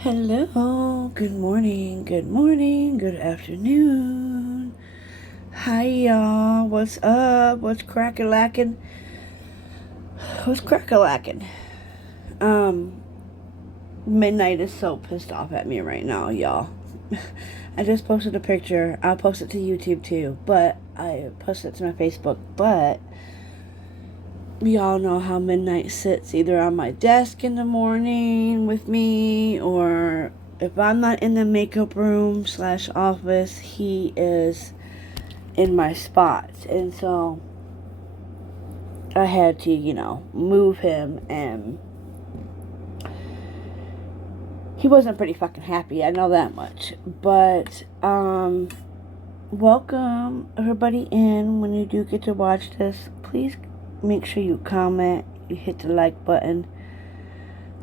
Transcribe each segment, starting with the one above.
Hello, good morning, good afternoon. Hi y'all, what's up? What's crack-a-lackin'? What's crack-a-lackin'? Midnight is so pissed off at me right now, y'all. I just posted a picture. I'll post it to YouTube too, but I posted it to my Facebook, but we all know how Midnight sits either on my desk in the morning with me, or if I'm not in the makeup room / office, he is in my spot. And so I had to, move him, and he wasn't pretty fucking happy, I know that much. But welcome everybody in. When you do get to watch this, please make sure you comment, you hit the like button,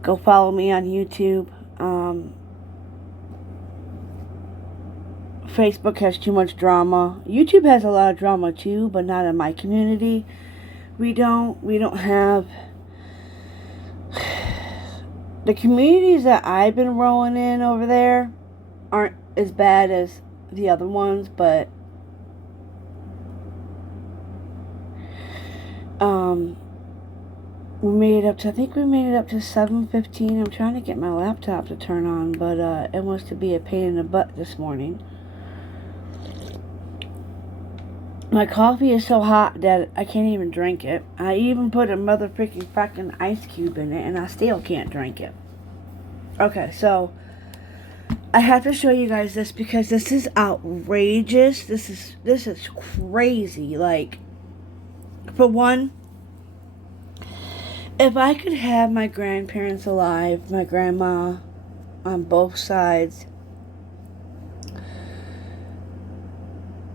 go follow me on YouTube. Facebook has too much drama. YouTube has a lot of drama too, but not in my community. We don't have the communities that I've been rolling in over there aren't as bad as the other ones, but we made it up to, I think we made it up to 7:15. I'm trying to get my laptop to turn on, but it wants to be a pain in the butt this morning. My coffee is so hot that I can't even drink it. I even put a mother freaking fucking ice cube in it, and I still can't drink it. Okay, so I have to show you guys this because this is outrageous. This is crazy. Like, for one, if I could have my grandparents alive, my grandma on both sides,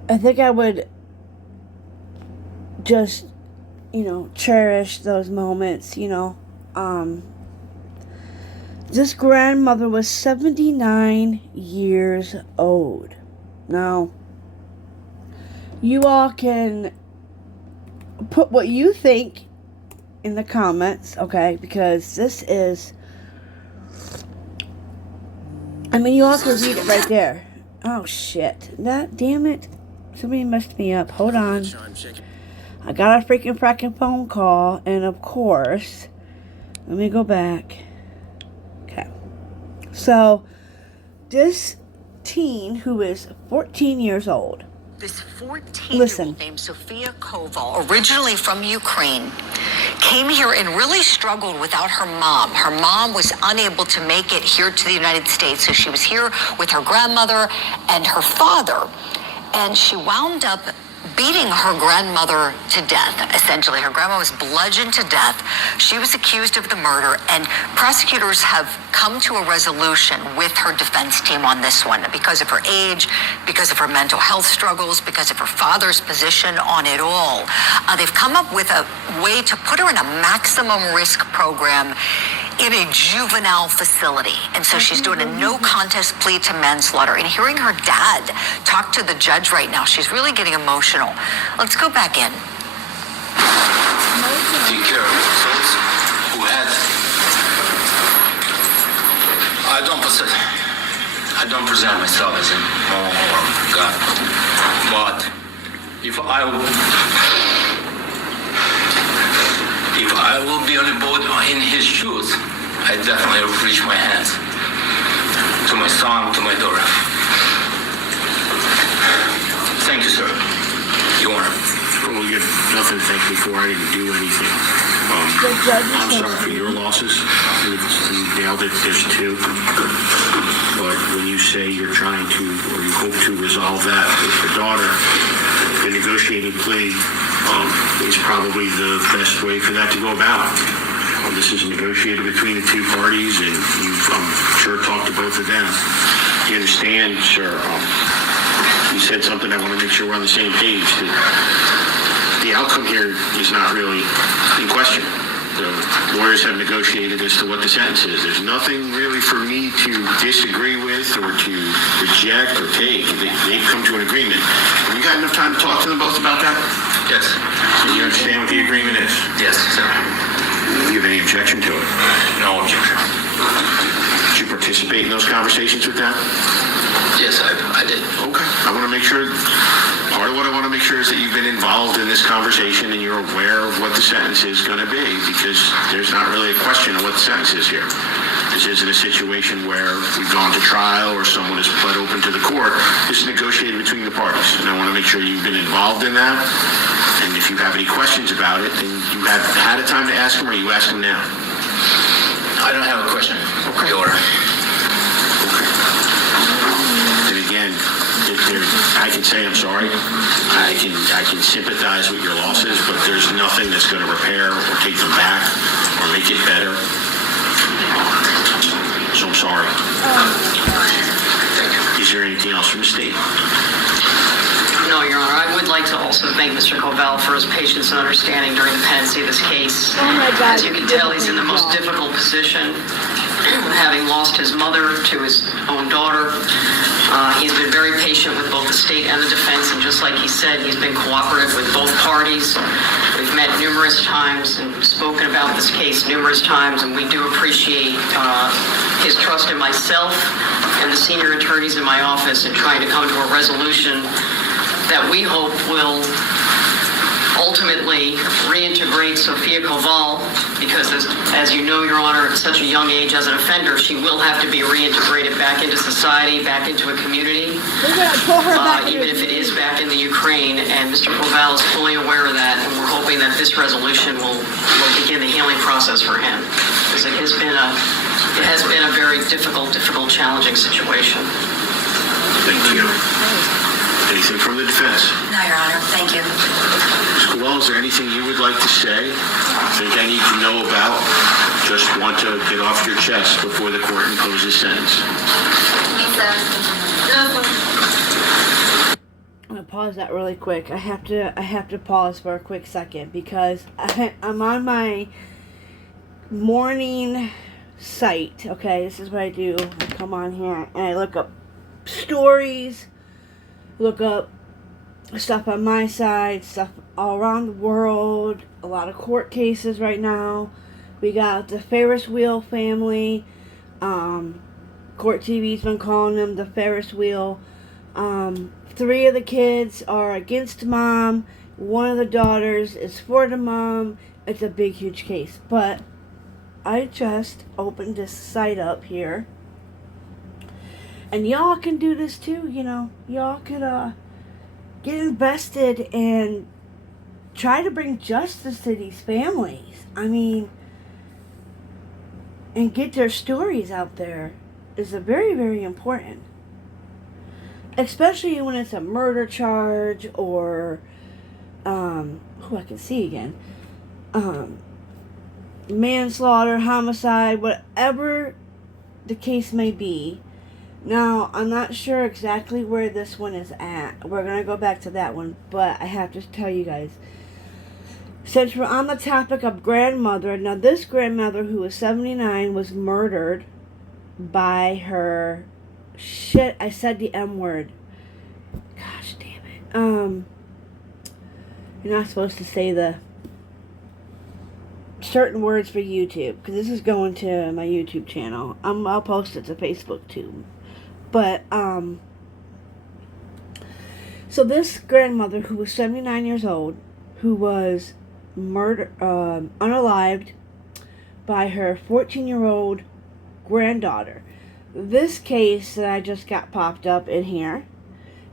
I think I would just, cherish those moments, This grandmother was 79 years old. Now, you all can put what you think in the comments, okay? Because this is, you all can read it right there. Oh, shit. Damn it. Somebody messed me up. Hold on. I got a freaking phone call, and of course, let me go back. Okay. So, this teen who is 14 years old. This 14-year-old named Sofia Koval, originally from Ukraine, came here and really struggled without her mom. Her mom was unable to make it here to the United States, so she was here with her grandmother and her father. And she wound up beating her grandmother to death, essentially. Her grandma was bludgeoned to death. She was accused of the murder, and prosecutors have come to a resolution with her defense team on this one because of her age, because of her mental health struggles, because of her father's position on it all. They've come up with a way to put her in a maximum risk program in a juvenile facility. And so she's doing a no contest plea to manslaughter. And hearing her dad talk to the judge right now, she's really getting emotional. Let's go back in. Take care of yourselves. Who had? I don't present myself as a moral or God. But if I will be on a boat in his shoes, I definitely will reach my hands to my son, to my daughter. Thank you, sir. Your Honor. Well, you have nothing to thank me for. I didn't do anything. I'm sorry for your losses. You nailed it. There's two. But when you say you're trying to, or you hope to resolve that with your daughter, the negotiated plea is probably the best way for that to go about. This is negotiated between the two parties, and you've, I'm sure, talked to both of them. You understand, sir? You said something. I want to make sure we're on the same page. The outcome here is not really in question. The lawyers have negotiated as to what the sentence is. There's nothing really for me to disagree with or to reject or take. They've come to an agreement. Have you got enough time to talk to them both about that? Yes. So you understand what the agreement is? Yes, sir. Do you have any objection to it? No objection. Did you participate participate in those conversations with them? Yes, I did. Okay. I want to make sure, part of what I want to make sure is that you've been involved in this conversation and you're aware of what the sentence is going to be, because there's not really a question of what the sentence is here. This isn't a situation where we've gone to trial or someone has pled open to the court. This is negotiated between the parties, and I want to make sure you've been involved in that. And if you have any questions about it, then you have had a time to ask them, or you ask them now. I don't have a question. Okay. Your Honor. And again, I can say I'm sorry. I can sympathize with your losses, but there's nothing that's going to repair or take them back or make it better. So I'm sorry. Is there anything else from the state? No, Your Honor. I would like to also thank Mr. Covell for his patience and understanding during the pendency of this case. Oh my God. As you can tell, he's in the most difficult position, having lost his mother to his own daughter. He's been very patient with both the state and the defense, and just like he said, he's been cooperative with both parties. We've met numerous times and spoken about this case numerous times, and we do appreciate his trust in myself and the senior attorneys in my office in trying to come to a resolution that we hope will ultimately reintegrate Sophia Covell, because as you know, Your Honor, at such a young age as an offender, she will have to be reintegrated back into society, back into a community, even if it is back in the Ukraine, and Mr. Covell is fully aware of that, and we're hoping that this resolution will begin the healing process for him, because it has been a very difficult, challenging situation. Thank you. Anything from the defense? No, Your Honor. Thank you. Ms. Cowell, is there anything you would like to say? Think I need to know about? Just want to get off your chest before the court imposes sentence. I'm gonna pause that really quick. I have to pause for a quick second because I'm on my morning site. Okay, this is what I do. I come on here and I look up stories. Look up stuff on my side, stuff all around the world, a lot of court cases right now. We got the Ferris wheel family. Court TV's been calling them the Ferris wheel. 3 of the kids are against mom. 1 of the daughters is for the mom. It's a big, huge case. But I just opened this site up here. And y'all can do this too, you know. Y'all could get invested and try to bring justice to these families. I mean, and get their stories out there is a very, very important. Especially when it's a murder charge or, I can see again. Manslaughter, homicide, whatever the case may be. Now, I'm not sure exactly where this one is at. We're going to go back to that one, but I have to tell you guys. Since we're on the topic of grandmother, now this grandmother who was 79 was murdered by her... Shit, I said the M word. Gosh damn it. You're not supposed to say the certain words for YouTube, because this is going to my YouTube channel. I'll post it to Facebook too. But, so this grandmother who was 79 years old, who was unalived by her 14-year-old granddaughter. This case that I just got popped up in here,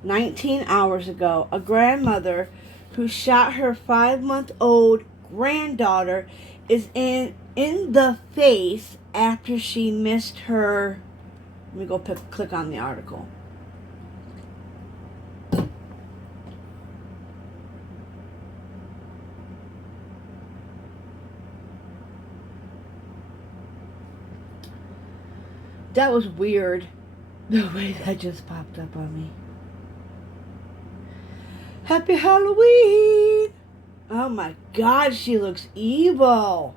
19 hours ago, a grandmother who shot her 5-month-old granddaughter is in the face after she missed her... Let me go click on the article. That was weird. The way that just popped up on me. Happy Halloween! Oh my God, she looks evil.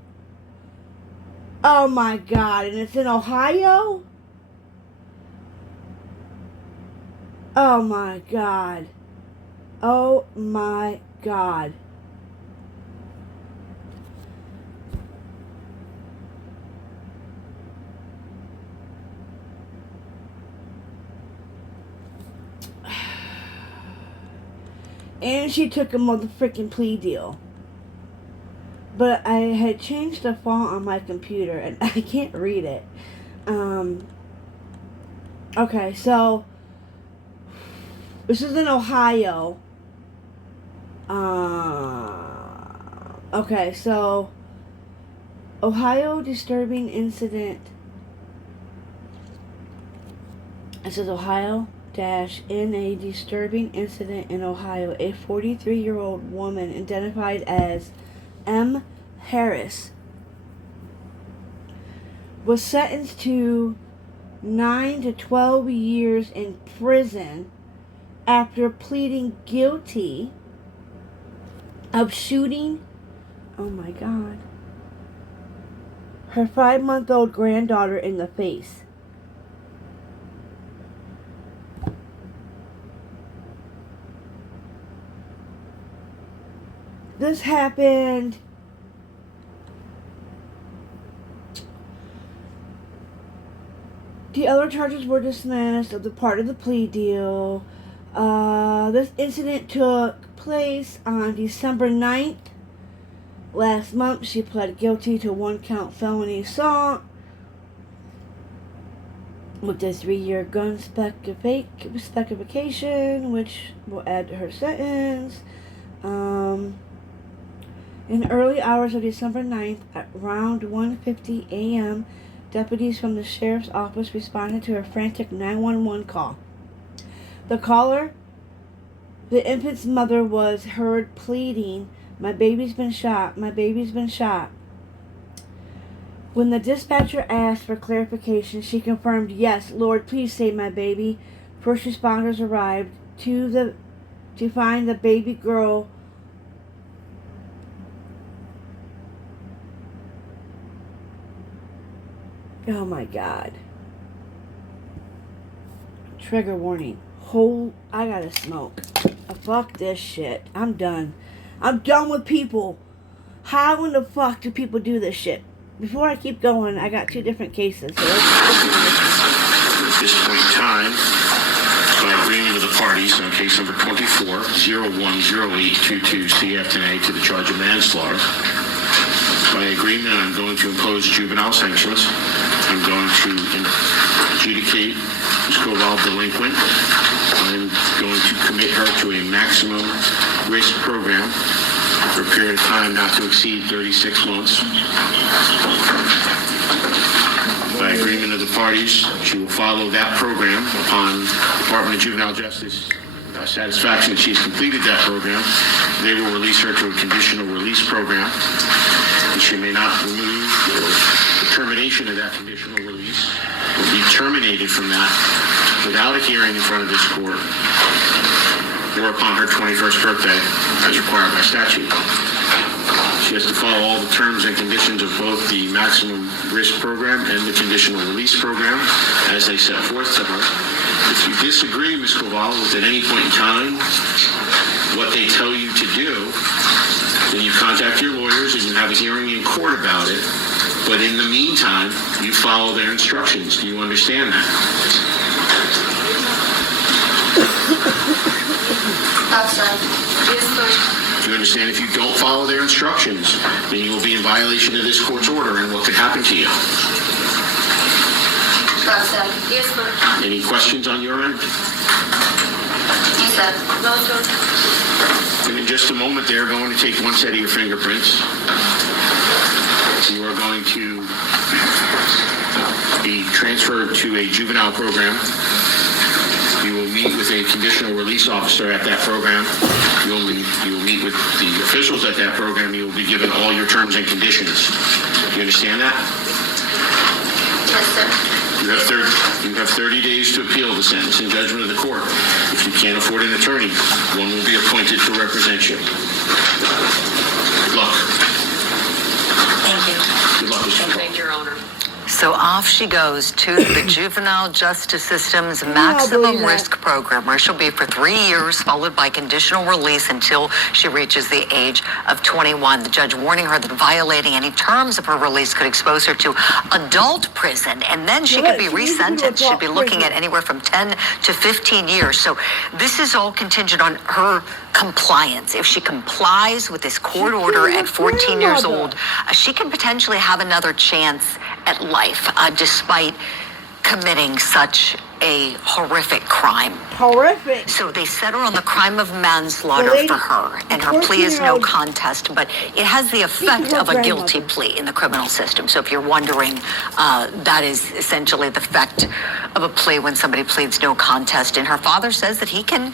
Oh my God, and it's in Ohio? Oh my God. Oh my God. And she took a motherfucking plea deal. But I had changed the font on my computer and I can't read it. Okay, so this is in Ohio. Okay, so Ohio disturbing incident. It says Ohio in a disturbing incident in Ohio, a 43-year-old woman identified as M. Harris was sentenced to 9 to 12 years in prison after pleading guilty of shooting, oh my God, her 5-month-old granddaughter in the face. This happened the other charges were dismissed of the part of the plea deal. This incident took place on December 9th. Last month, she pled guilty to 1-count felony assault with a 3-year gun specification, which will add to her sentence. In the early hours of December 9th, at around 1:50 a.m., deputies from the sheriff's office responded to a frantic 911 call. The caller, the infant's mother, was heard pleading, "My baby's been shot, my baby's been shot." When the dispatcher asked for clarification, she confirmed, "Yes, Lord, please save my baby." First responders arrived to find the baby girl oh my God. Trigger warning. I gotta smoke. Fuck this shit. I'm done. I'm done with people. How in the fuck do people do this shit? Before I keep going, I got 2 different cases. So At this point in time, by agreement of the parties on case number 24-010822 CF10A to the charge of manslaughter, by agreement, I'm going to impose juvenile sanctions. I'm going to adjudicate Ms. Koval delinquent. I'm going to commit her to a maximum risk program for a period of time not to exceed 36 months. By agreement of the parties, she will follow that program upon Department of Juvenile Justice satisfaction that she's completed that program. They will release her to a conditional release program. She may not remove the termination of that conditional release will be terminated from that without a hearing in front of this court or upon her 21st birthday as required by statute. She has to follow all the terms and conditions of both the maximum risk program and the conditional release program as they set forth to her. If you disagree, Ms. Koval, with at any point in time what they tell you to do, then you contact your lawyers and you have a hearing in court about it. But in the meantime, you follow their instructions. Do you understand that? Do you understand if you don't follow their instructions, then you will be in violation of this court's order and what could happen to you? Yes, sir. Any questions on your end? Yes, sir. No, sir. And in just a moment, they're going to take one set of your fingerprints. You are going to be transferred to a juvenile program. You will meet with a conditional release officer at that program. You will meet with the officials at that program. You will be given all your terms and conditions. You understand that? Yes, sir. You have 30 days to appeal the sentence and judgment of the court. If you can't afford an attorney, one will be appointed to represent you. Good luck. Thank you. Good luck, Mr. Thank you, Your Honor. So off she goes to the juvenile justice system's maximum risk program, where she'll be for 3 years, followed by conditional release until she reaches the age of 21. The judge warning her that violating any terms of her release could expose her to adult prison, and then she could be resentenced. She'd be looking at anywhere from 10 to 15 years. So this is all contingent on her compliance. If she complies with this court order at 14 years old, she can potentially have another chance at life, despite committing such a horrific crime. Horrific. So they set her on the crime of manslaughter for her, and her plea is no contest, but it has the effect of a guilty plea in the criminal system. So if you're wondering, that is essentially the effect of a plea when somebody pleads no contest. And her father says that he can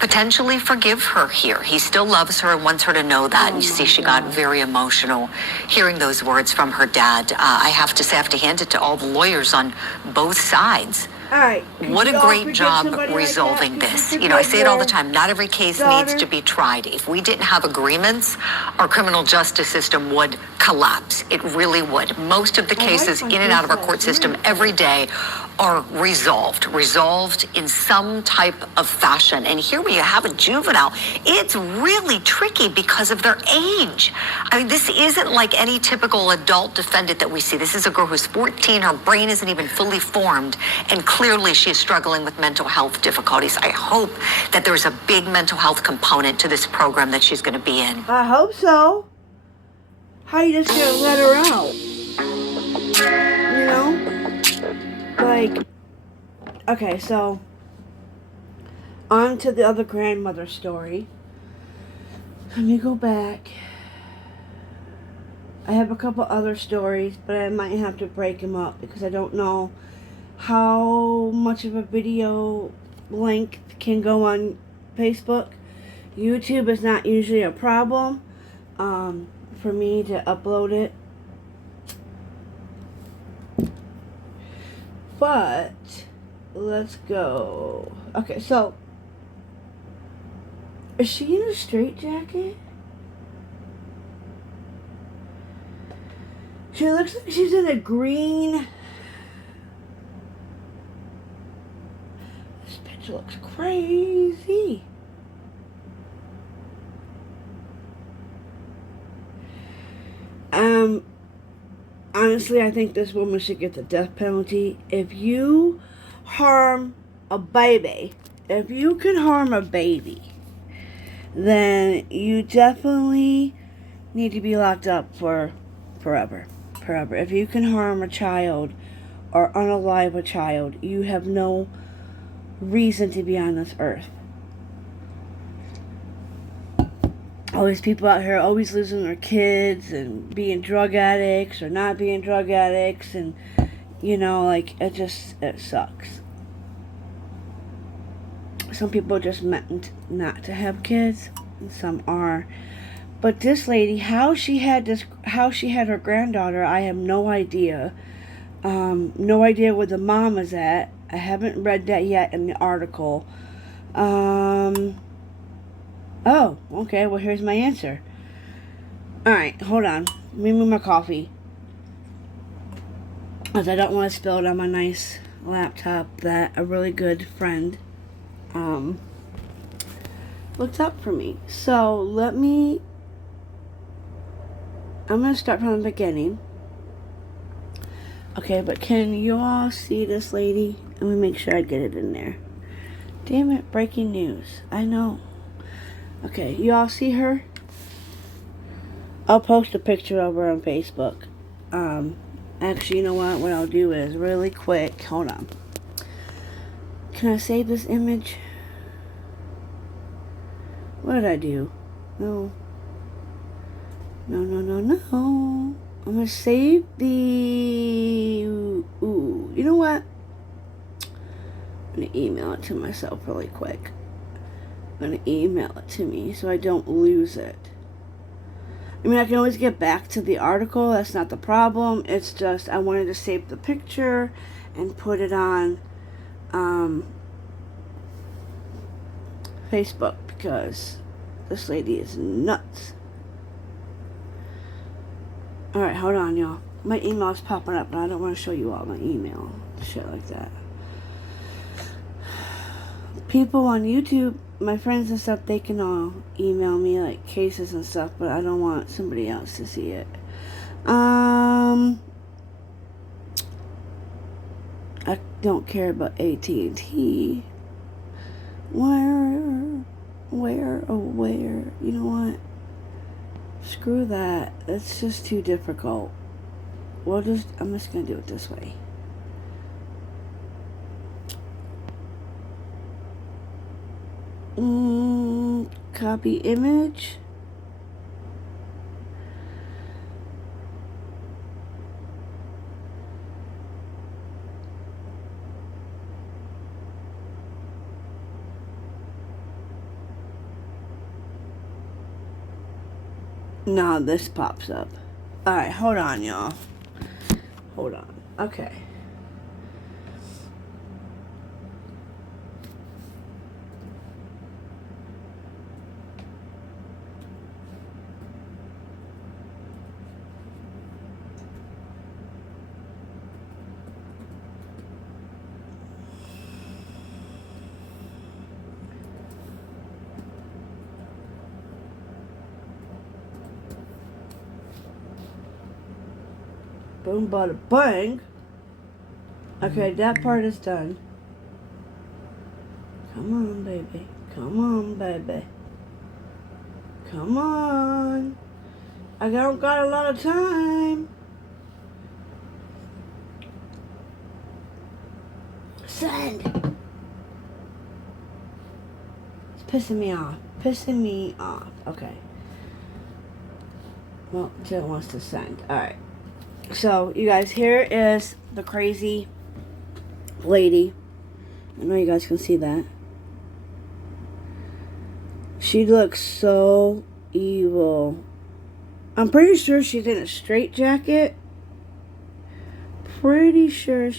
potentially forgive her here. He still loves her and wants her to know that. And you see, she got very emotional hearing those words from her dad. I have to say, I have to hand it to all the lawyers on both sides. All right. What a great job resolving this. You know, I say it all the time. Not every case needs to be tried. If we didn't have agreements, our criminal justice system would collapse. It really would. Most of the cases in and out of our court system every day are resolved in some type of fashion. And here when you have a juvenile, it's really tricky because of their age. I mean, this isn't like any typical adult defendant that we see. This is a girl who's 14, her brain isn't even fully formed, and clearly she is struggling with mental health difficulties. I hope that there's a big mental health component to this program that she's going to be in. I hope so. How you just gonna let her out? You know? Like, okay, so on to the other grandmother story. Let me go back. I have a couple other stories, but I might have to break them up because I don't know how much of a video length can go on Facebook. YouTube is not usually a problem for me to upload it. But let's go. Okay, so is she in a straitjacket? She looks like she's in a green. This picture looks crazy. Honestly, I think this woman should get the death penalty. If you harm a baby, if you can harm a baby, then you definitely need to be locked up for forever. If you can harm a child or unalive a child, you have no reason to be on this earth. All these people out here always losing their kids and being drug addicts or not being drug addicts, and you know, like, it sucks. Some people are just meant not to have kids, and some are. But this lady, how she had her granddaughter, I have no idea. No idea where the mom is at. I haven't read that yet in the article. Oh, okay, well, here's my answer. Alright, hold on. Let me move my coffee, because I don't want to spill it on my nice laptop that a really good friend looked up for me. So, I'm going to start from the beginning. Okay, but can you all see this lady? Let me make sure I get it in there. Damn it, breaking news. I know. Okay, you all see her? I'll post a picture of her on Facebook. Actually, you know what? What I'll do is really quick. Hold on. Can I save this image? What did I do? No. I'm gonna save the. Ooh, you know what? I'm gonna email it to myself really quick. I'm going to email it to me so I don't lose it. I mean, I can always get back to the article. That's not the problem. It's just I wanted to save the picture and put it on Facebook because this lady is nuts. Alright, hold on, y'all. My email's popping up, and I don't want to show you all my email. Shit like that. People on YouTube, my friends and stuff, they can all email me like cases and stuff, but I don't want somebody else to see it. I don't care about AT&T. Where? You know what? Screw that. It's just too difficult. I'm just gonna do it this way. Copy image. Now this pops up. Alright, hold on, y'all. Hold on. Okay. Boom, bada, bang. Okay, that part is done. Come on, baby. Come on, baby. Come on. I don't got a lot of time. Send. It's pissing me off. Okay. Well, Jill wants to send. Alright. So, you guys, here is the crazy lady. I know you guys can see that. She looks so evil. I'm pretty sure she's in a straitjacket. Pretty sure.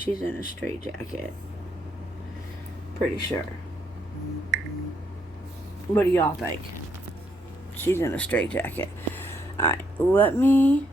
Pretty sure. What do y'all think? She's in a straitjacket. Alright, let me...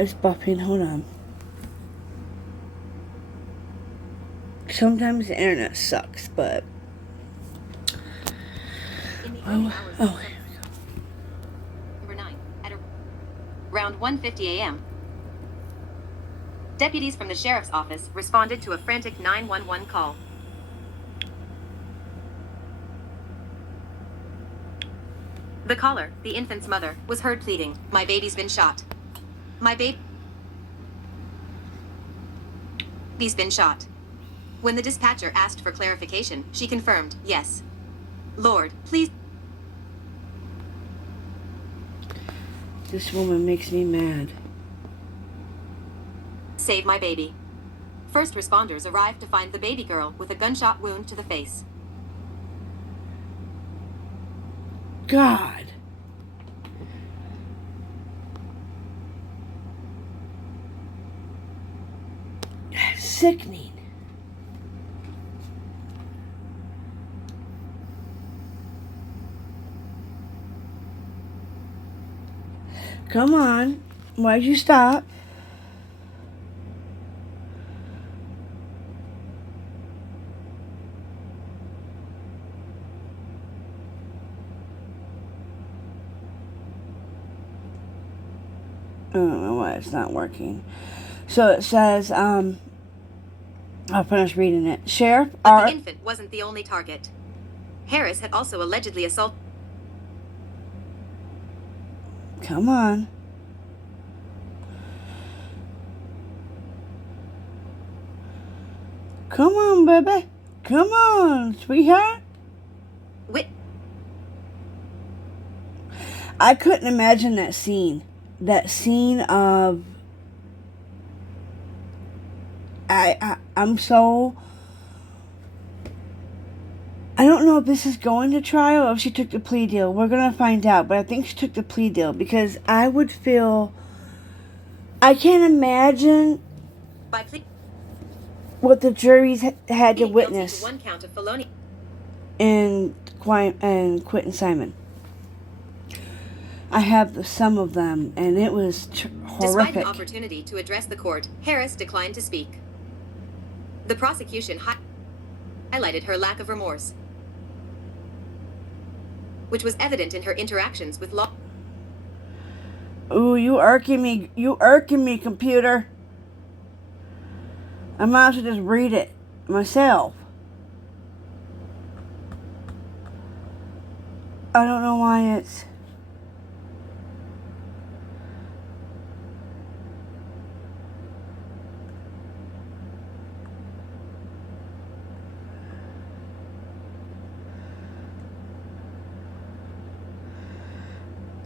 It's buffing. Hold on. Sometimes the internet sucks, but... Oh, here we go. Number 9. At around 1:50 a.m. Deputies from the sheriff's office responded to a frantic 911 call. The caller, the infant's mother, was heard pleading, "My baby's been shot. My baby's been shot." When the dispatcher asked for clarification, she confirmed, "Yes. Lord, please." This woman makes me mad. Save my baby. First responders arrived to find the baby girl with a gunshot wound to the face. God. Sickening. Come on. Why'd you stop? I don't know why it's not working. So it says, I'll finish reading it. Sheriff But the infant wasn't the only target. Harris had also allegedly assaulted. Come on. Come on, baby. Come on, sweetheart. I couldn't imagine that scene. That scene of I'm so... I don't know if this is going to trial or if she took the plea deal. We're going to find out. But I think she took the plea deal because I would feel... I can't imagine By plea, what the juries had to being guilty witness to one count of felony. in Quentin Simon. I have some of them, and it was Despite horrific. an opportunity to address the court, Harris declined to speak. The prosecution highlighted her lack of remorse, which was evident in her interactions with law. Ooh, you irking me. You irking me, computer. I might as well just read it myself. I don't know why it's...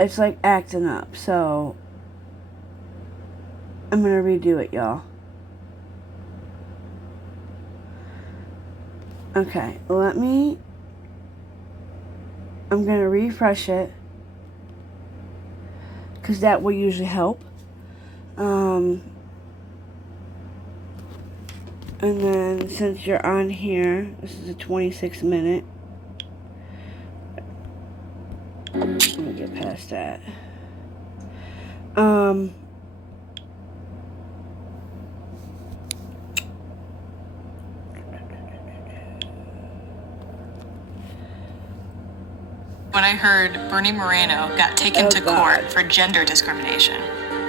It's like acting up, so I'm gonna redo it, y'all. Okay, I'm gonna refresh it because that will usually help. And then since you're on here, this is a 26-minute. Let me get past that. When I heard Bernie Moreno got taken to court for gender discrimination,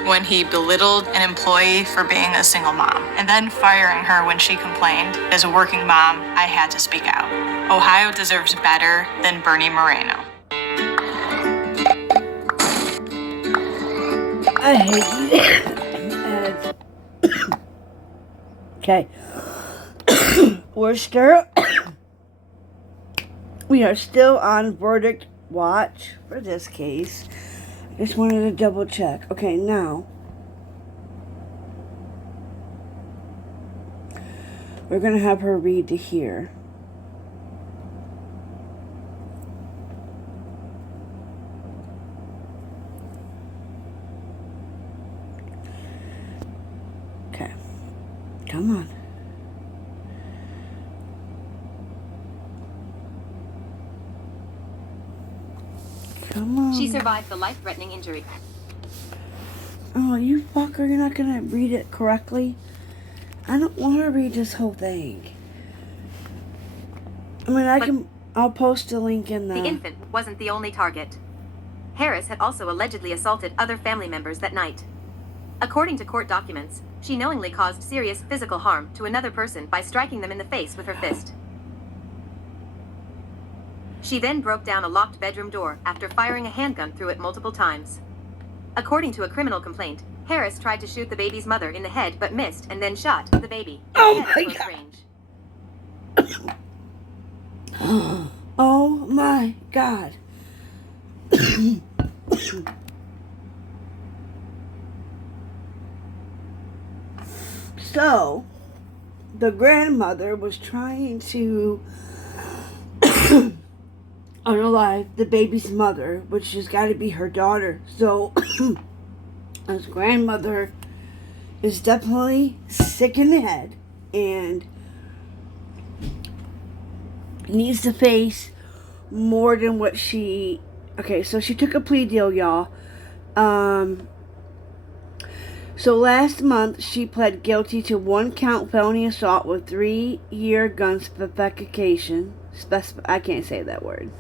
when he belittled an employee for being a single mom, and then firing her when she complained, as a working mom, I had to speak out. Ohio deserves better than Bernie Moreno. I hate you. Okay. We are still on verdict watch for this case. I just wanted to double check. Okay, now we're going to have her read to here. Okay. Come on. Come on. She survived the life-threatening injury. Oh, you fucker, you're not going to read it correctly? I don't want to read this whole thing. I mean, I'll post a link in The infant wasn't the only target. Harris had also allegedly assaulted other family members that night. According to court documents, she knowingly caused serious physical harm to another person by striking them in the face with her fist. She then broke down a locked bedroom door after firing a handgun through it multiple times. According to a criminal complaint, Harris tried to shoot the baby's mother in the head but missed and then shot the baby in the head at close range. Oh my God. So, the grandmother was trying to unalive the baby's mother, which has got to be her daughter. So, his grandmother is definitely sick in the head and needs to face more than what she... Okay, so she took a plea deal, y'all. So last month, she pled guilty to 1-count felony assault with 3-year gun specification. I can't say that word.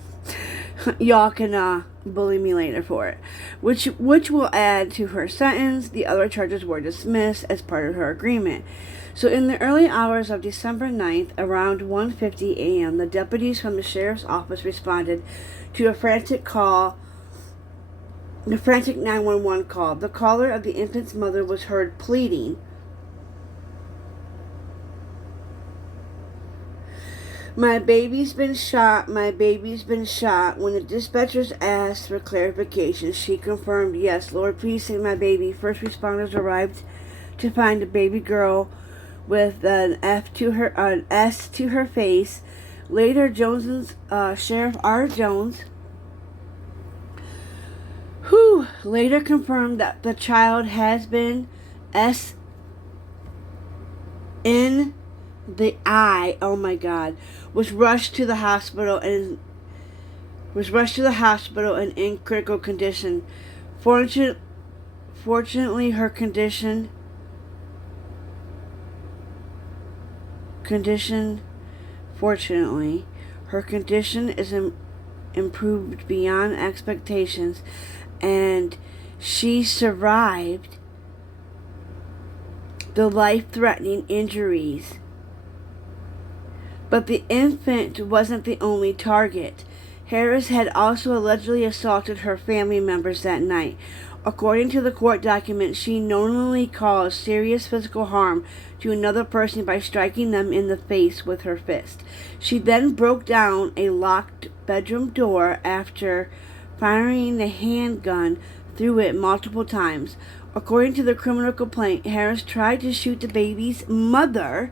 Y'all can bully me later for it. Which will add to her sentence. The other charges were dismissed as part of her agreement. So in the early hours of December 9th, around 1:50 a.m., the deputies from the sheriff's office responded to a frantic 911 call. The caller of the infant's mother was heard pleading, "My baby's been shot, my baby's been shot." When the dispatchers asked for clarification, she confirmed, "Yes, Lord, please save my baby." First responders arrived to find the baby girl with an S to her face. Later, Jones's Sheriff R. Jones, who later confirmed that the child has been S in the eye. Oh my God! Was rushed to the hospital and in critical condition. Fortunately, her condition is improved beyond expectations, and she survived the life-threatening injuries. But the infant wasn't the only target. Harris had also allegedly assaulted her family members that night. According to the court documents, she knowingly caused serious physical harm to another person by striking them in the face with her fist. She then broke down a locked bedroom door after firing a handgun through it multiple times. According to the criminal complaint, Harris tried to shoot the baby's mother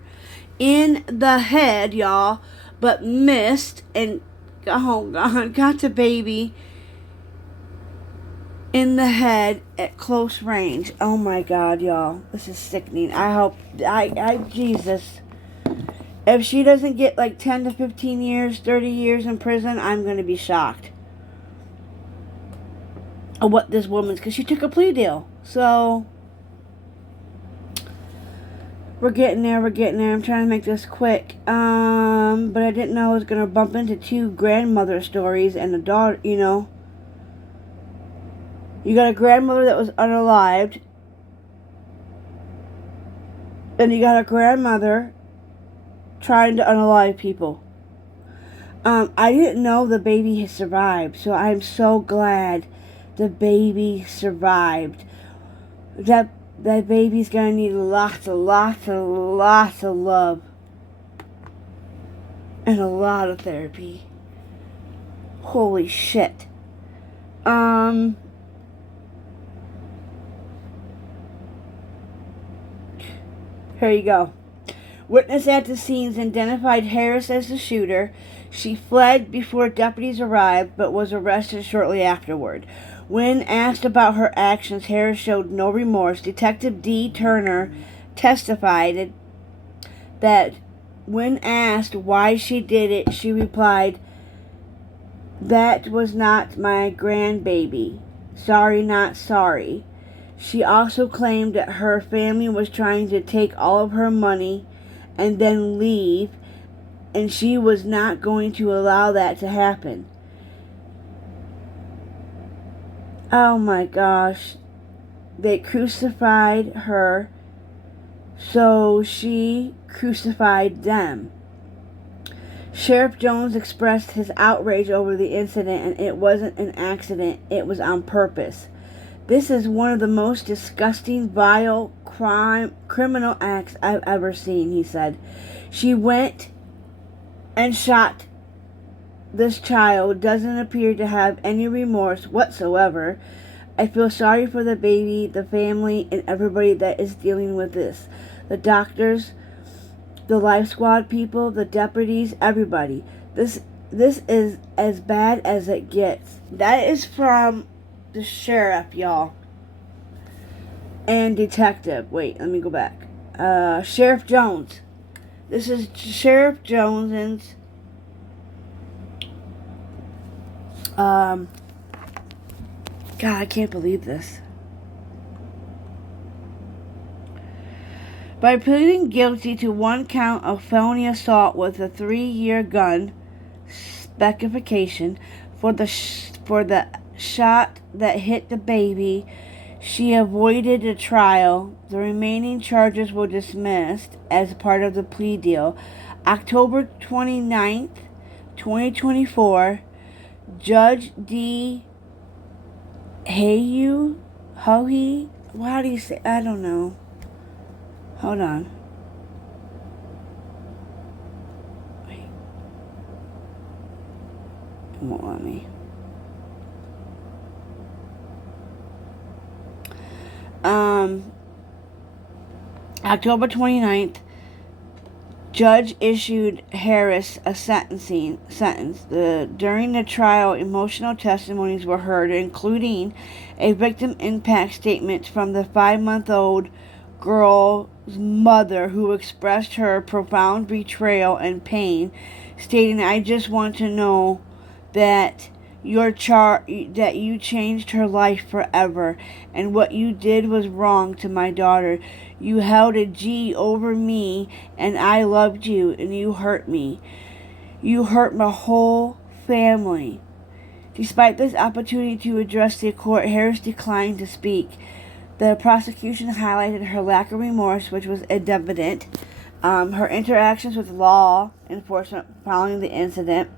in the head, y'all, but missed and got the baby in the head at close range. Oh my God, y'all. This is sickening. Jesus. If she doesn't get like 10 to 15 years, 30 years in prison, I'm going to be shocked at what this woman's, because she took a plea deal. So, we're getting there. I'm trying to make this quick. But I didn't know I was going to bump into two grandmother stories and a daughter, you know. You got a grandmother that was unalived. And you got a grandmother trying to unalive people. I didn't know the baby had survived, so I'm so glad the baby survived. That baby's gonna need lots of love. And a lot of therapy. Holy shit. Here you go. Witness at the scenes identified Harris as the shooter. She fled before deputies arrived, but was arrested shortly afterward. When asked about her actions, Harris showed no remorse. Detective D. Turner testified that when asked why she did it, she replied, "That was not my grandbaby. Sorry, not sorry." She also claimed that her family was trying to take all of her money and then leave, and she was not going to allow that to happen. Oh my gosh. They crucified her, so she crucified them. Sheriff Jones expressed his outrage over the incident, and it wasn't an accident, it was on purpose. "This is one of the most disgusting, vile, criminal acts I've ever seen," he said. "She went and shot this child, doesn't appear to have any remorse whatsoever. I feel sorry for the baby, the family, and everybody that is dealing with this. The doctors, the Life Squad people, the deputies, everybody. This is as bad as it gets." That is from the sheriff, y'all. And detective. Wait, let me go back. Sheriff Jones. This is Sheriff Jones's God, I can't believe this. By pleading guilty to one count of felony assault with a 3-year gun specification for the shot that hit the baby, she avoided a trial. The remaining charges were dismissed as part of the plea deal. October 29th, 2024, Judge D. Howie? How do you say? I don't know. Hold on. Wait. It won't let me. October 29th, judge issued Harris a sentence. During the trial, emotional testimonies were heard, including a victim impact statement from the 5-month-old girl's mother, who expressed her profound betrayal and pain, stating, "I just want to know that that you changed her life forever, and what you did was wrong to my daughter. You held a G over me, and I loved you, and you hurt me. You hurt my whole family." Despite this opportunity to address the court, Harris declined to speak. The prosecution highlighted her lack of remorse, which was evident, her interactions with law enforcement following the incident.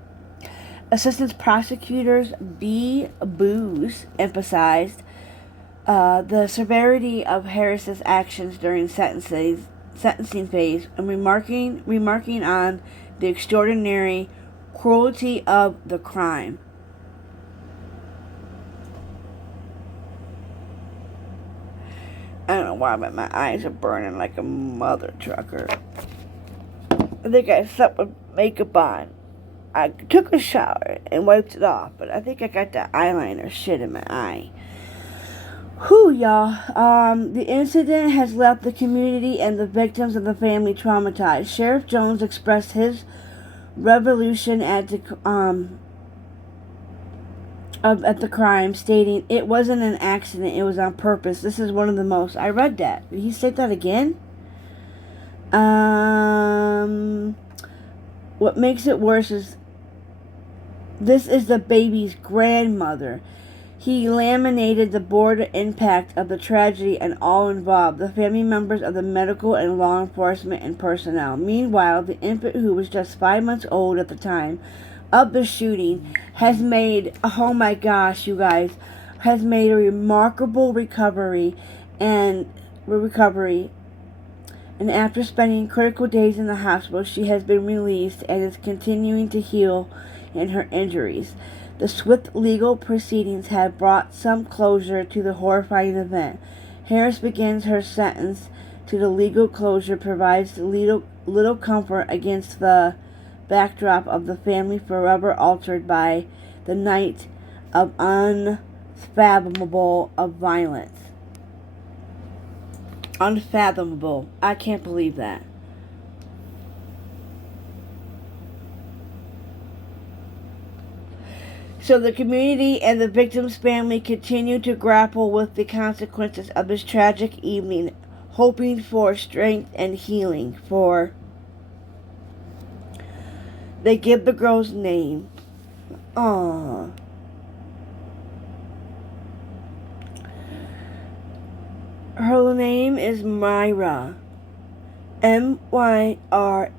Assistant prosecutors B. Booz emphasized the severity of Harris's actions during sentencing phase, and remarking on the extraordinary cruelty of the crime. I don't know why, but my eyes are burning like a mother trucker. I think I slept with makeup on. I took a shower and wiped it off, but I think I got the eyeliner shit in my eye. Whew, y'all. The incident has left the community and the victims and the family traumatized. Sheriff Jones expressed his revolution at the crime, stating, "It wasn't an accident, it was on purpose. This is one of the most..." I read that. Did he say that again? What makes it worse is this is the baby's grandmother. He laminated the broader impact of the tragedy and all involved, the family members of the medical and law enforcement and personnel. Meanwhile, the infant, who was just 5 months old at the time of the shooting, has made, oh my gosh, you guys, has made a remarkable recovery, and after spending critical days in the hospital, she has been released and is continuing to heal in her injuries. The swift legal proceedings have brought some closure to the horrifying event. Harris begins her sentence to the legal closure, provides little comfort against the backdrop of the family forever altered by the night of unfathomable of violence. Unfathomable. I can't believe that. So the community and the victim's family continue to grapple with the consequences of this tragic evening, hoping for strength and healing. For they give the girl's name. Aww. Her name is Myra. Myra.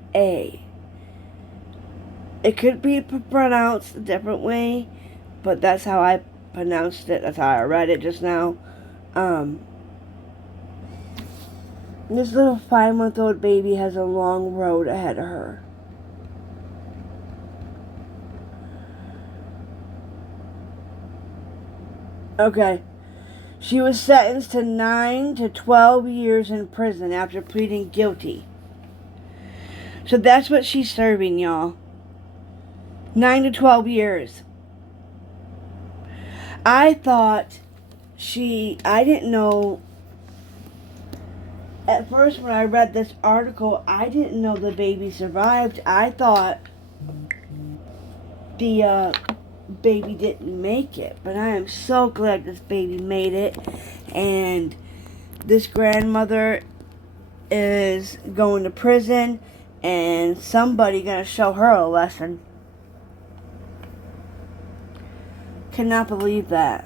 It could be pronounced a different way, but that's how I pronounced it. That's how I read it just now. This little 5-month-old baby has a long road ahead of her. Okay. She was sentenced to 9 to 12 years in prison after pleading guilty. So that's what she's serving, y'all. 9 to 12 years. I didn't know, at first when I read this article, I didn't know the baby survived. I thought the baby didn't make it, but I am so glad this baby made it, and this grandmother is going to prison, and somebody gonna show her a lesson. Cannot believe that.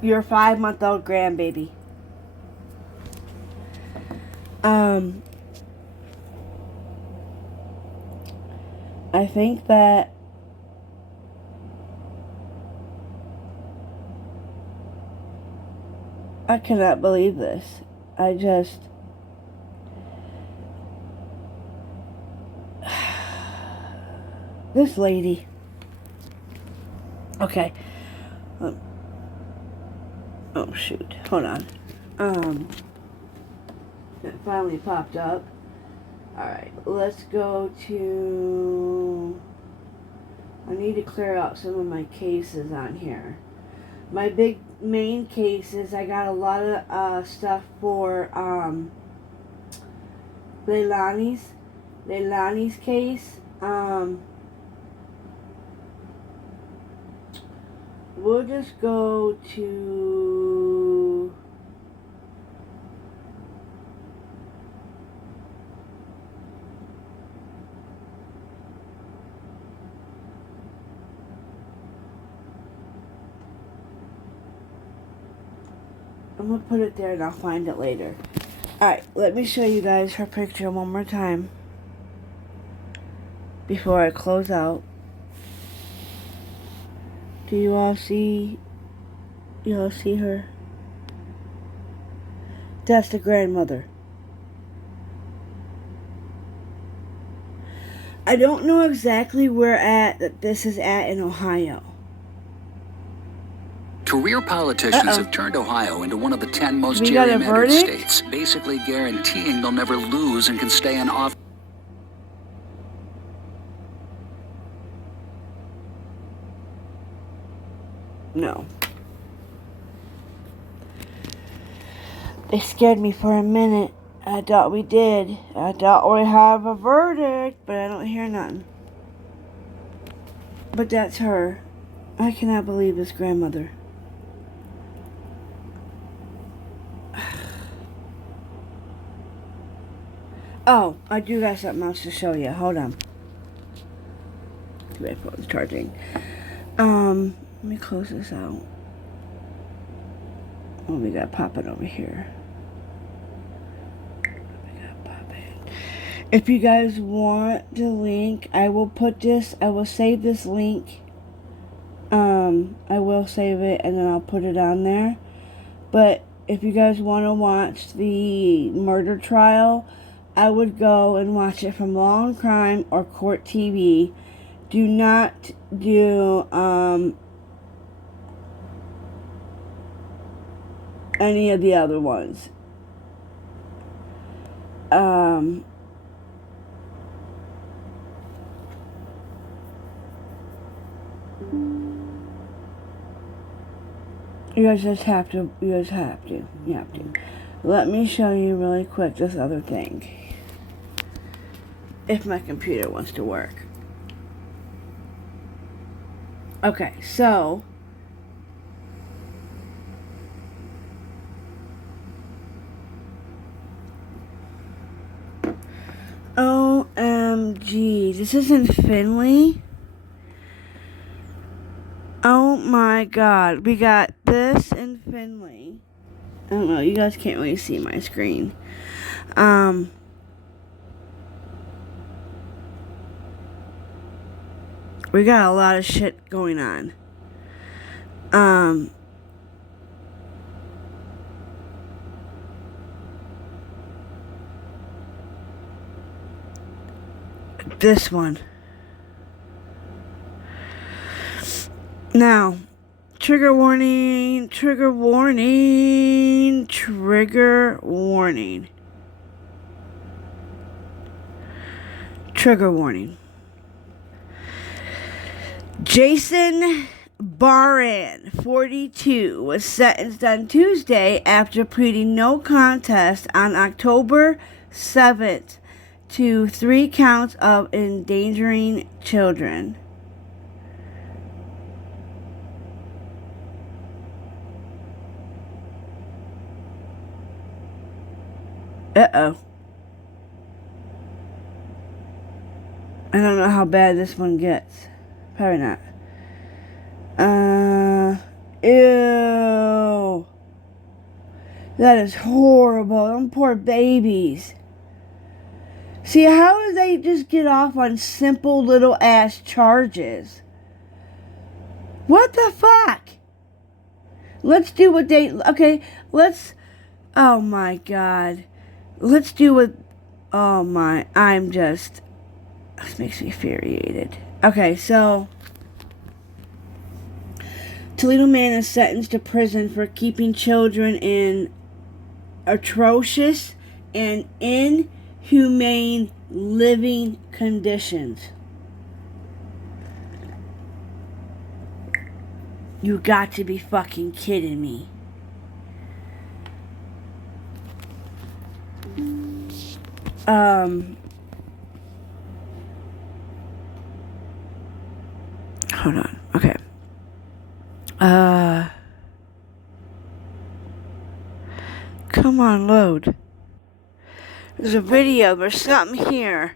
Your 5-month-old grandbaby. I think that I cannot believe this. This lady. Okay. Oh shoot. Hold on. It finally popped up. Alright, let's go to... I need to clear out some of my cases on here. My big main cases, I got a lot of stuff for Leilani's case. We'll just go to... I'm going to put it there and I'll find it later. Alright, let me show you guys her picture one more time before I close out. Do you all see? You all see her? That's the grandmother. I don't know exactly where this is at in Ohio. Career politicians have turned Ohio into one of the 10 most gerrymandered states, basically guaranteeing they'll never lose and can stay in office. No. They scared me for a minute. I thought we did. I thought we have a verdict, but I don't hear nothing. But that's her. I cannot believe this grandmother. Oh, I do got something else to show you. Hold on. My phone's charging. Let me close this out. What we got popping over here? If you guys want the link, I will save this link. I will save it and then I'll put it on there. But if you guys want to watch the murder trial, I would go and watch it from Law and Crime or Court TV. Do not do any of the other ones. You guys have to. Let me show you really quick this other thing. If my computer wants to work. Okay, so OMG, this is in Findlay. Oh my god, we got this in Findlay. I don't know, you guys can't really see my screen. We got a lot of shit going on. This one. Now, trigger warning. Trigger warning. Jason Baran, 42, was sentenced on Tuesday after pleading no contest on October 7th to 3 counts of endangering children. Uh-oh. I don't know how bad this one gets. Probably not. Ew. That is horrible. Them poor babies. See, how do they just get off on simple little ass charges? What the fuck? Let's do what they... Okay, let's... Oh my god. Let's do what... Oh my... I'm just... This makes me infuriated. Okay, so... Toledo man is sentenced to prison for keeping children in atrocious and inhumane living conditions. You got to be fucking kidding me. Hold on. Okay. Come on, load. There's a video. There's something here.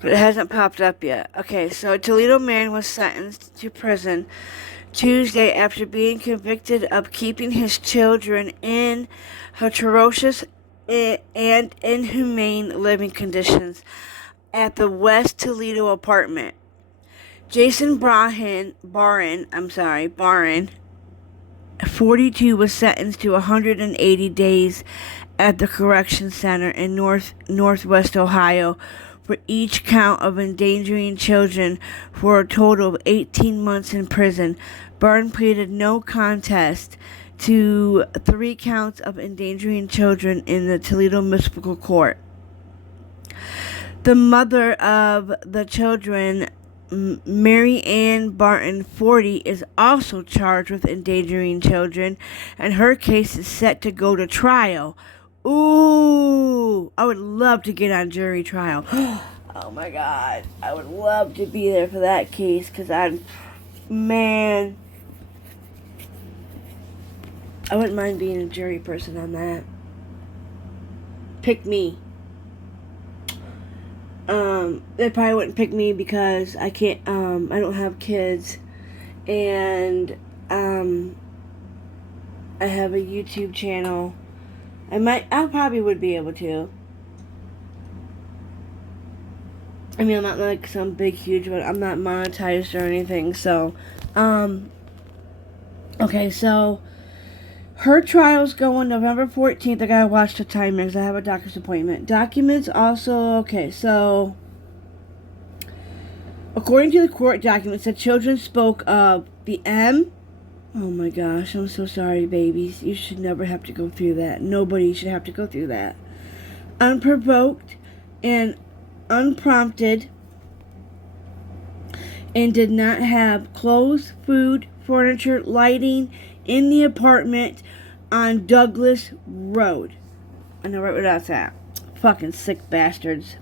But it hasn't popped up yet. Okay, so a Toledo man was sentenced to prison Tuesday after being convicted of keeping his children in atrocious and inhumane living conditions at the West Toledo apartment. Jason Barron, 42, was sentenced to 180 days at the Correction Center in Northwest Ohio for each count of endangering children, for a total of 18 months in prison. Barron pleaded no contest to 3 counts of endangering children in the Toledo Municipal Court. The mother of the children, Mary Ann Barton, 40, is also charged with endangering children, and her case is set to go to trial. Ooh, I would love to get on jury trial. Oh my God, I would love to be there for that case, because I wouldn't mind being a jury person on that. Pick me. They probably wouldn't pick me because I can't, I don't have kids, and, I have a YouTube channel. I probably would be able to. I mean, I'm not like some big, huge one. I'm not monetized or anything, so, okay, so, her trial's going November 14th. I gotta watch the time because I have a doctor's appointment. Documents also, okay, so, according to the court documents, the children spoke of the oh my gosh, I'm so sorry, babies. You should never have to go through that. Nobody should have to go through that. Unprovoked and unprompted, and did not have clothes, food, furniture, lighting in the apartment on Douglas Road. I know right where that's at. Fucking sick bastards.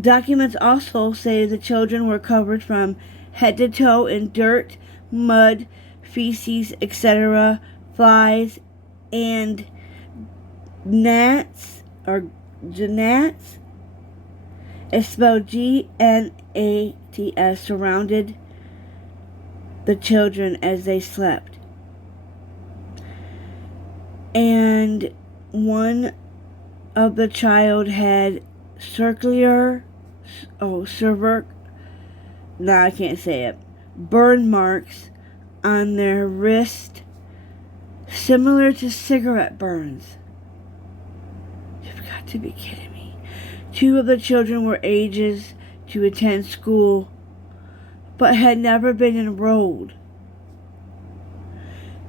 Documents also say the children were covered from head to toe in dirt, mud, feces, etc., flies, and gnats, it's spelled GNATS, surrounded the children as they slept. And one of the child had burn marks on their wrist, similar to cigarette burns. You've got to be kidding me. 2 of the children were ages to attend school, but had never been enrolled.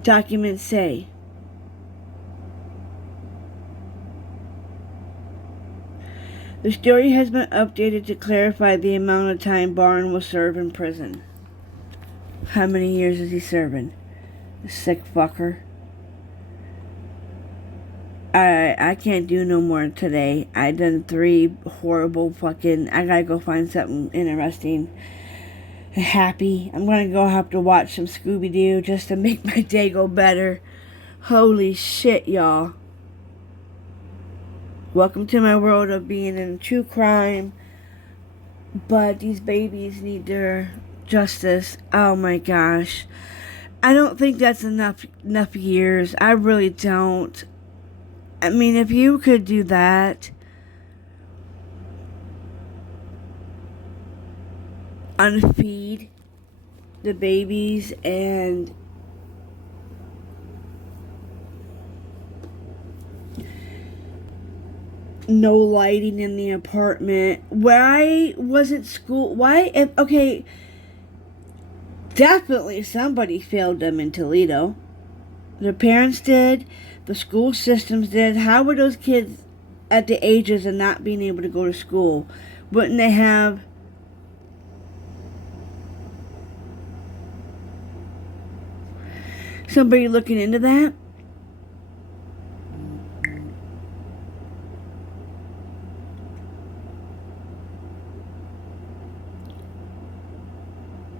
Documents say. The story has been updated to clarify the amount of time Barron will serve in prison. How many years is he serving? The sick fucker. I can't do no more today. I done 3 horrible fucking... I gotta go find something interesting and happy. I'm gonna go have to watch some Scooby-Doo just to make my day go better. Holy shit, y'all. Welcome to my world of being in true crime. But these babies need their justice. Oh my gosh. I don't think that's enough years. I really don't. I mean, if you could do that, unfeed the babies and no lighting in the apartment. Why wasn't school? Okay, definitely somebody failed them in Toledo. The parents did. The school systems did. How were those kids at the ages of not being able to go to school? Wouldn't they have somebody looking into that?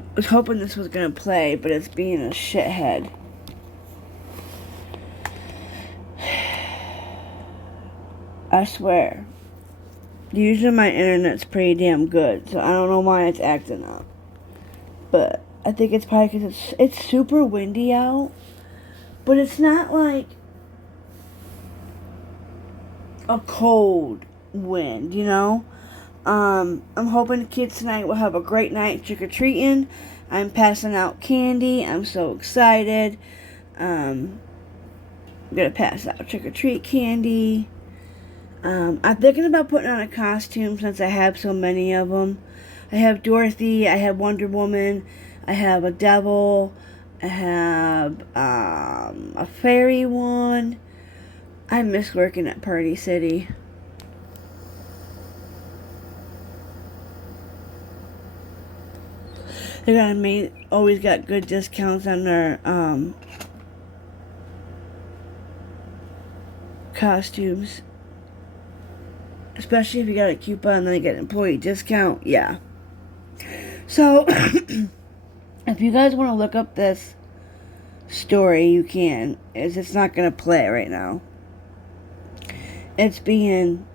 I was hoping this was going to play, but it's being a shithead. I swear. Usually my internet's pretty damn good, so I don't know why it's acting up. But I think it's probably because it's super windy out. But it's not like a cold wind, you know? I'm hoping the kids tonight will have a great night trick-or-treating. I'm passing out candy. I'm so excited. I'm going to pass out trick-or-treat candy. I'm thinking about putting on a costume since I have so many of them. I have Dorothy. I have Wonder Woman. I have a devil. I have a fairy one. I miss working at Party City. They always got good discounts on their costumes. Especially if you got a coupon and then you get an employee discount. Yeah. So, if you guys want to look up this story, you can. It's not going to play right now. It's being...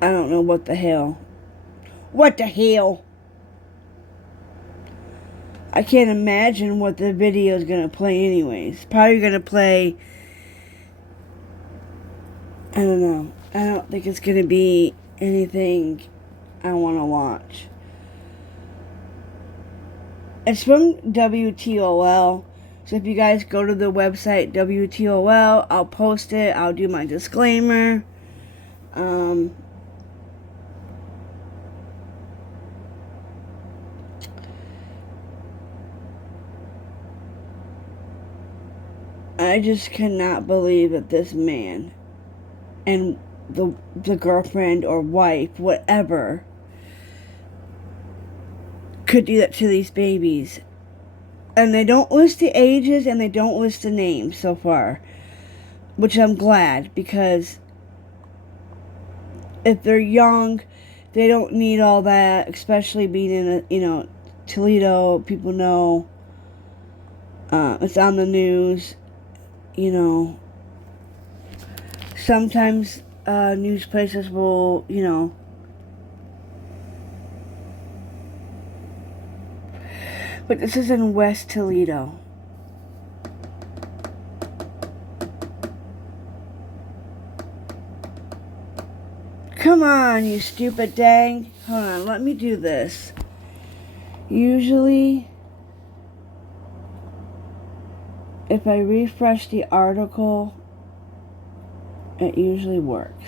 I don't know what the hell. What the hell? I can't imagine what the video is going to play anyways. Probably going to play... I don't know. I don't think it's going to be anything I want to watch. It's from WTOL. So if you guys go to the website WTOL, I'll post it. I'll do my disclaimer. I just cannot believe that this man and the girlfriend or wife, whatever, could do that to these babies. And they don't list the ages and they don't list the names so far, which I'm glad, because if they're young, they don't need all that, especially being in Toledo. People know, it's on the news. Sometimes news places will, but this is in West Toledo. Come on, you stupid dang. Hold on, let me do this. Usually, if I refresh the article, it usually works.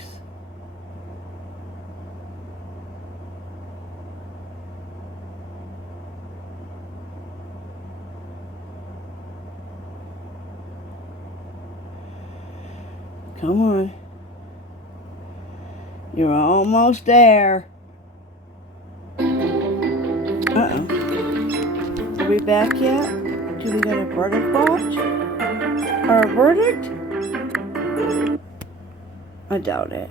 Come on. You're almost there. Uh-oh. Are we back yet? Do we get a verdict watch? Or a verdict? I doubt it.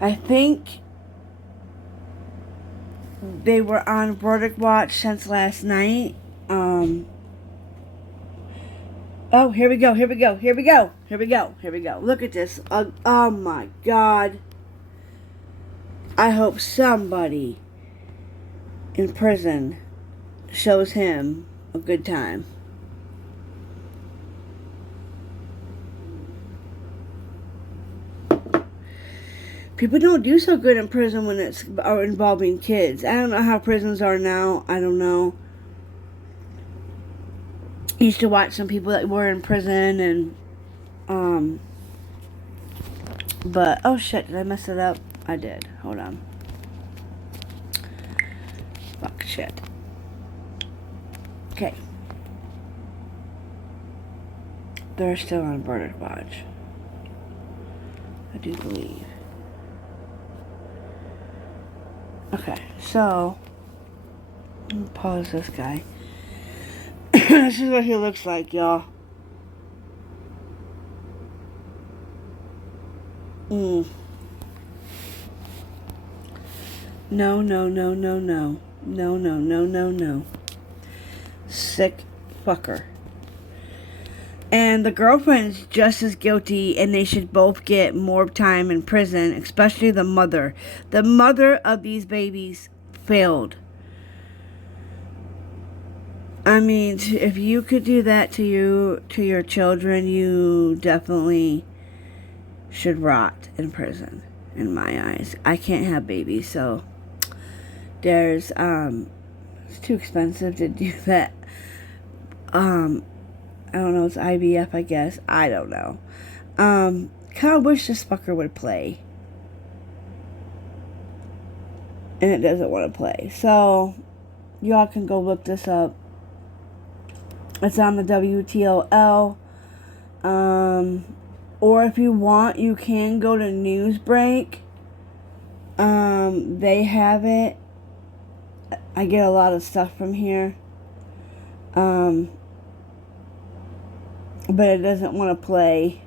I think they were on verdict watch since last night. Oh, here we go. Look at this. Oh my God. I hope somebody in prison shows him a good time. People don't do so good in prison when it's involving kids. I don't know how prisons are now. I don't know. I used to watch some people that were in prison and, but, oh shit, did I mess it up? I did. Hold on. shit. Okay. They're still on Bernard Watch. I do believe. Okay, so let me pause this guy. This is what he looks like, y'all. No, no, no, no, no. No, no, no, no, no. Sick fucker. And the girlfriend's just as guilty, and they should both get more time in prison, especially the mother. The mother of these babies failed. I mean, if you could do that to your children, you definitely should rot in prison, in my eyes. I can't have babies, so there's, it's too expensive to do that. I don't know, it's IVF, I guess. I don't know. Kind of wish this fucker would play. And it doesn't want to play. So, y'all can go look this up. It's on the WTOL. Or if you want, you can go to Newsbreak. They have it. I get a lot of stuff from here. But it doesn't want to play.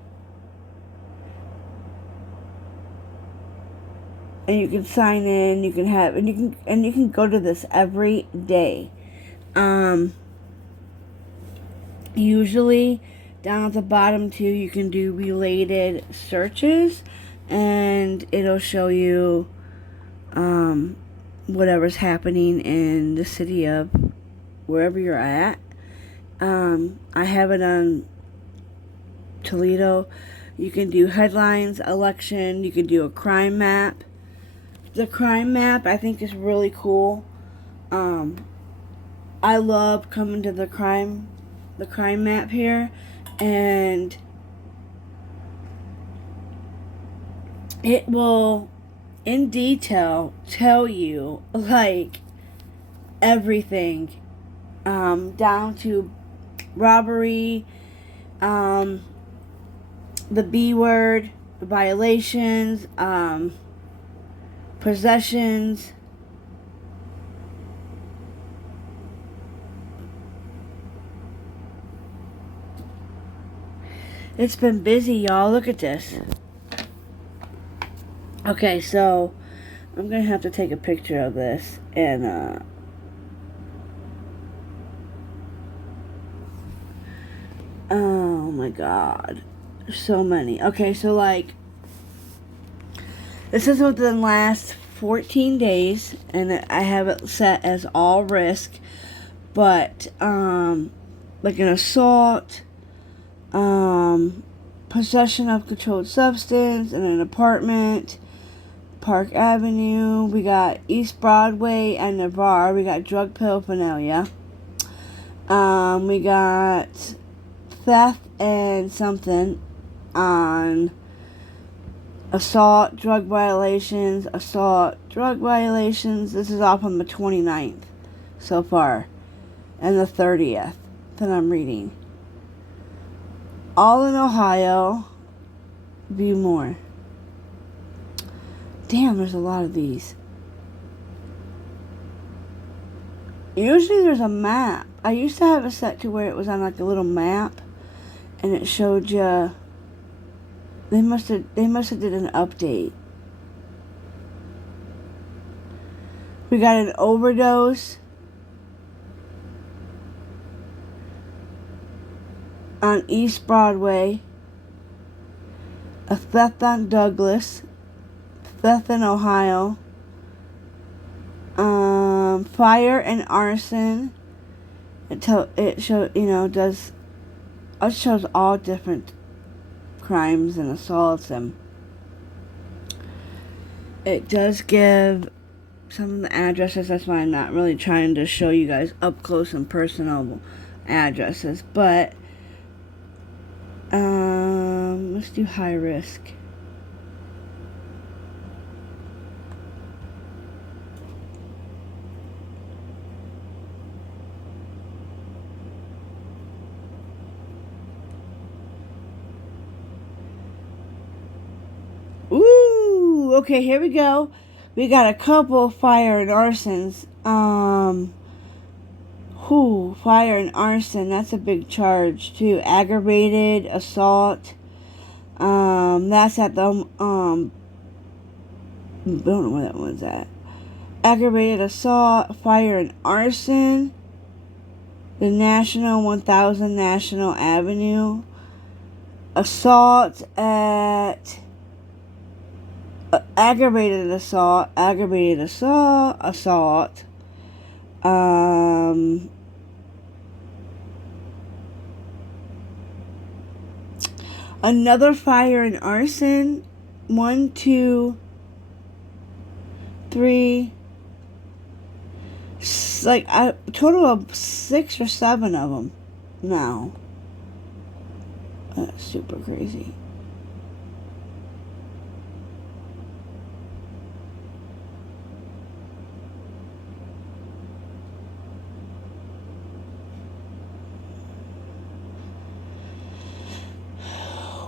And you can sign in, you can have, and you can go to this every day. Usually down at the bottom too, you can do related searches, and it'll show you whatever's happening in the city of wherever you're at. I have it on Toledo. You can do headlines, election, you can do a crime map. The crime map I think is really cool. I love coming to the crime map here, and it will in detail tell you like everything, down to robbery, the B word, violations, possessions. It's been busy, y'all. Look at this. Okay, so I'm gonna have to take a picture of this and oh my god. So many. Okay, so like this is within the last 14 days, and I have it set as all risk, but like an assault, possession of controlled substance in an apartment, Park Avenue, we got East Broadway and Navarre, we got drug paraphernalia, we got theft and something on assault, drug violations. This is off on the 29th so far, and the 30th that I'm reading. All in Ohio. View more. Damn, there's a lot of these. Usually there's a map. I used to have it set to where it was on like a little map, and it showed you. They must have did an update. We got an overdose on East Broadway, a theft on Douglas, theft in Ohio, fire and arson. It shows all different crimes and assaults, and it does give some of the addresses. That's why I'm not really trying to show you guys up close and personal addresses, but let's do high risk. Ooh, okay, here we go. We got a couple fire and arsons. Fire and arson, that's a big charge too. Aggravated assault. That's at the I don't know where that one's at. Aggravated assault, fire and arson. The National 1000 National Avenue. Assault at aggravated assault. Another fire and arson. 1, 2, 3. Like a total of 6 or 7 of them now. That's super crazy.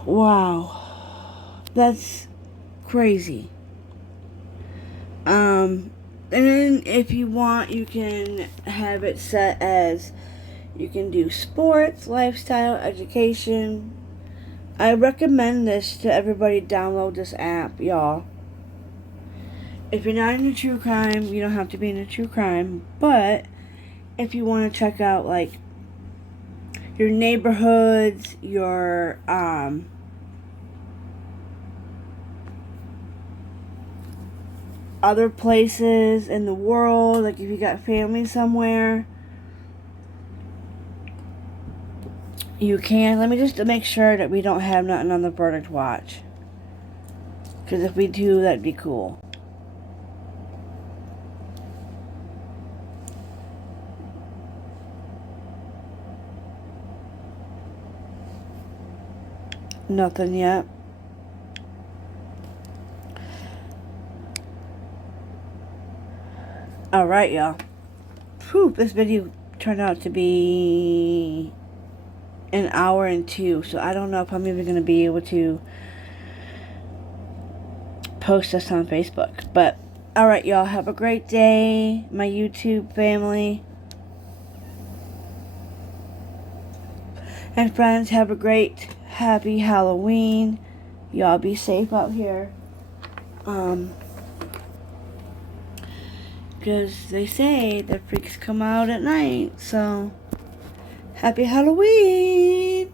Wow. That's crazy. And then if you want, you can have it set as you can do sports, lifestyle, education. I recommend this to everybody. Download this app, y'all. If you're not into true crime, you don't have to be into true crime. But if you want to check out like your neighborhoods, your other places in the world, like if you got family somewhere, you can. Let me just make sure that we don't have nothing on the verdict watch, because if we do, that'd be cool. Nothing yet. Alright, y'all. Whew, this video turned out to be an hour and 2, so I don't know if I'm even going to be able to post this on Facebook. But, alright, y'all. Have a great day, my YouTube family. And friends, have a great, happy Halloween. Y'all be safe out here. Because they say the freaks come out at night. So, happy Halloween!